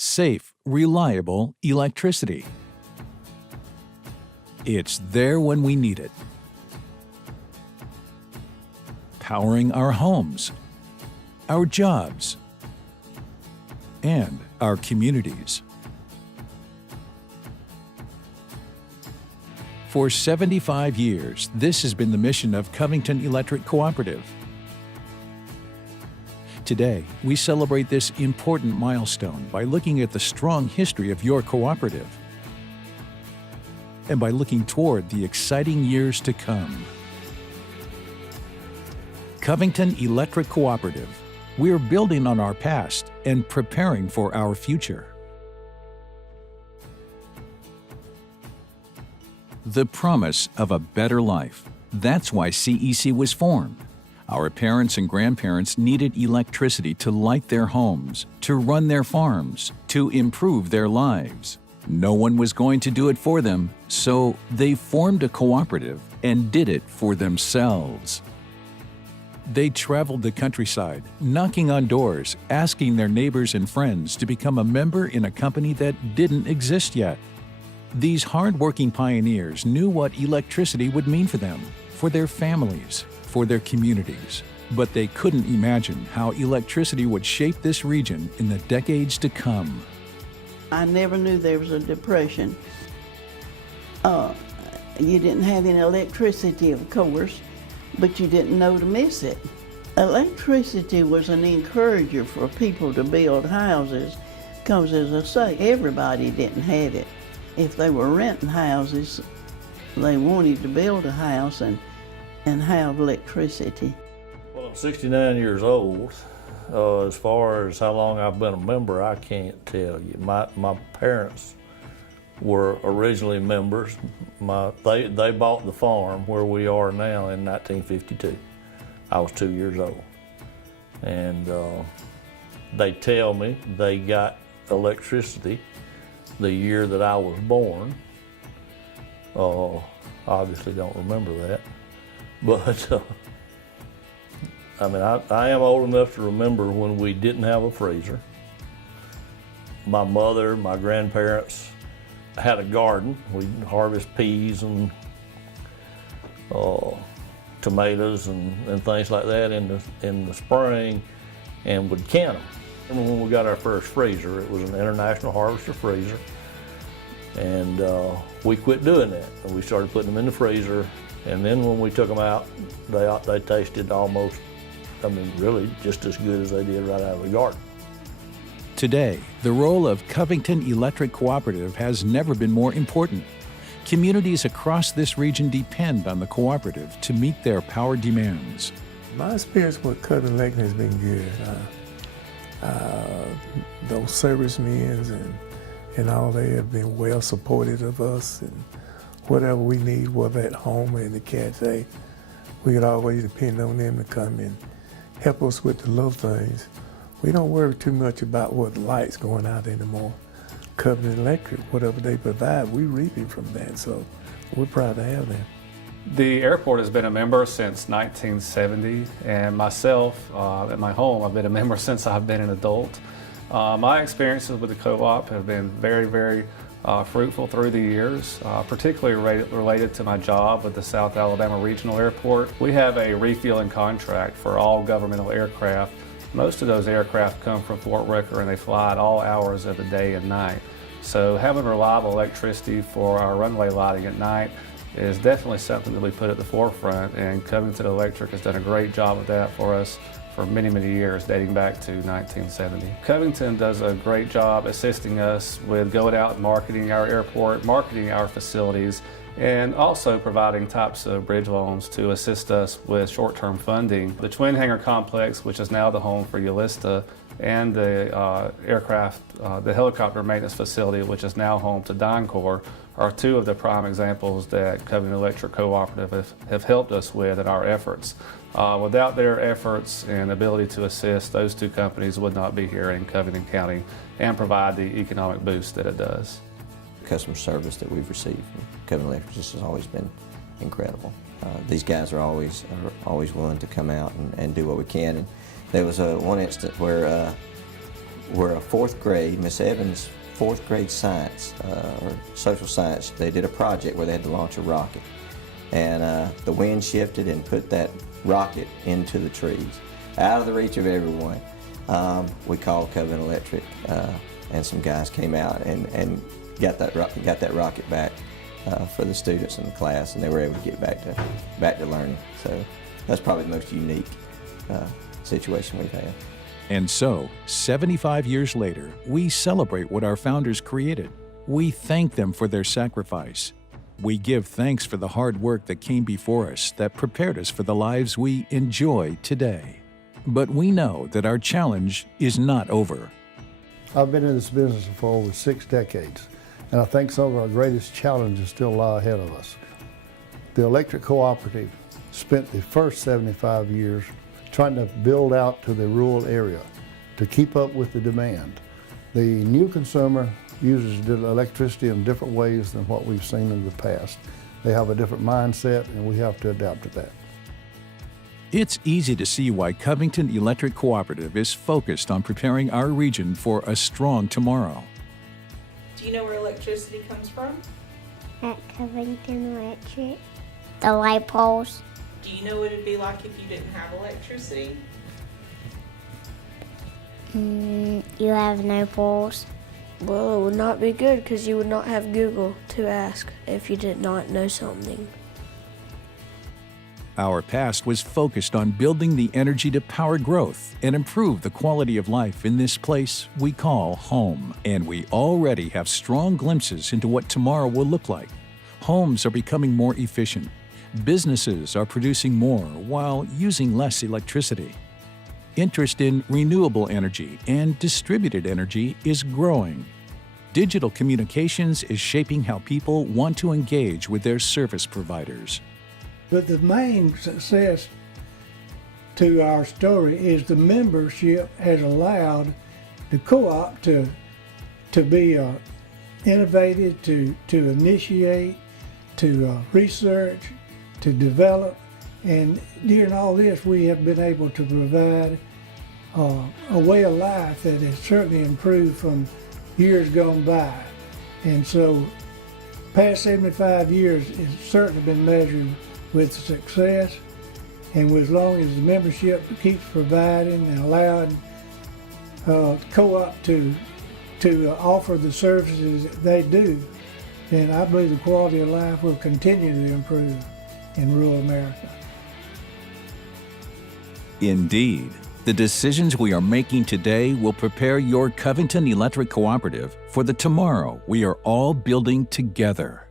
safe, reliable electricity. It's there when we need it. Powering our homes, our jobs, and our communities. For 75 years, this has been the mission of Covington Electric Cooperative. Today, we celebrate this important milestone by looking at the strong history of your cooperative and by looking toward the exciting years to come. Covington Electric Cooperative. We're building on our past and preparing for our future. The promise of a better life. That's why CEC was formed. Our parents and grandparents needed electricity to light their homes, to run their farms, to improve their lives. No one was going to do it for them, so they formed a cooperative and did it for themselves. They traveled the countryside, knocking on doors, asking their neighbors and friends to become a member in a company that didn't exist yet. These hard-working pioneers knew what electricity would mean for them, for their families, for their communities. But they couldn't imagine how electricity would shape this region in the decades to come. I never knew there was a depression. You didn't have any electricity, of course, but you didn't know to miss it. Electricity was an encourager for people to build houses because, as I say, everybody didn't have it. If they were renting houses, they wanted to build a house and have electricity. Well, I'm 69 years old. As far as how long I've been a member, I can't tell you. My parents were originally members. They bought the farm where we are now in 1952. I was 2 years old. And they tell me they got electricity the year that I was born. Obviously don't remember that. But I mean, I am old enough to remember when we didn't have a freezer. My mother, my grandparents had a garden. We'd harvest peas and tomatoes and things like that in the spring, and would can them. And when we got our first freezer, it was an International Harvester freezer, and we quit doing that. And we started putting them in the freezer, and then when we took them out, they tasted almost, I mean, really just as good as they did right out of the garden. Today, the role of Covington Electric Cooperative has never been more important. Communities across this region depend on the cooperative to meet their power demands. My experience with Covington Electric has been good. Those servicemen and all, they have been well supportive of us, and whatever we need, whether at home or in the cafe, we could always depend on them to come and help us with the little things. We don't worry too much about what lights going out anymore. Covington Electric, whatever they provide, we reaping from that, so we're proud to have them. The airport has been a member since 1970, and myself, at my home, I've been a member since I've been an adult. My experiences with the co-op have been very, very fruitful through the years, particularly related to my job with the South Alabama Regional Airport. We have a refueling contract for all governmental aircraft. Most of those aircraft come from Fort Rucker, and they fly at all hours of the day and night. So having reliable electricity for our runway lighting at night is definitely something that we put at the forefront, and Covington Electric has done a great job of that for us for many, many years, dating back to 1970. Covington does a great job assisting us with going out and marketing our airport, marketing our facilities, and also providing types of bridge loans to assist us with short-term funding. The Twin Hangar Complex, which is now the home for Ulista, and the the helicopter maintenance facility, which is now home to DynCorp, are two of the prime examples that Covington Electric Cooperative have helped us with in our efforts. Without their efforts and ability to assist, those two companies would not be here in Covington County and provide the economic boost that it does. Customer service that we've received from Covington Electric just has always been incredible. These guys are always willing to come out and do what we can. And there was one instance where were a fourth grade, Miss Evans' fourth grade science or social science. They did a project where they had to launch a rocket. And the wind shifted and put that rocket into the trees, out of the reach of everyone. We called Covington Electric, and some guys came out and got that rocket back for the students in the class, and they were able to get back to learning. So that's probably the most unique situation we've had. And so, 75 years later, we celebrate what our founders created. We thank them for their sacrifice. We give thanks for the hard work that came before us that prepared us for the lives we enjoy today. But we know that our challenge is not over. I've been in this business for over 6 decades, and I think some of our greatest challenges still lie ahead of us. The Electric Cooperative spent the first 75 years trying to build out to the rural area to keep up with the demand. The new consumer uses the electricity in different ways than what we've seen in the past. They have a different mindset, and we have to adapt to that. It's easy to see why Covington Electric Cooperative is focused on preparing our region for a strong tomorrow. Do you know where electricity comes from? At Covington Electric. The light poles. Do you know what it'd be like if you didn't have electricity? You have no poles. Well, it would not be good because you would not have Google to ask if you did not know something. Our past was focused on building the energy to power growth and improve the quality of life in this place we call home. And we already have strong glimpses into what tomorrow will look like. Homes are becoming more efficient. Businesses are producing more while using less electricity. Interest in renewable energy and distributed energy is growing. Digital communications is shaping how people want to engage with their service providers. But the main success to our story is the membership has allowed the co-op to be innovative, to initiate, to research, to develop, and during all this we have been able to provide a way of life that has certainly improved from years gone by. And so past 75 years has certainly been measured with success, and as long as the membership keeps providing and allowing co-op to offer the services that they do, then I believe the quality of life will continue to improve in rural America. Indeed, the decisions we are making today will prepare your Covington Electric Cooperative for the tomorrow we are all building together.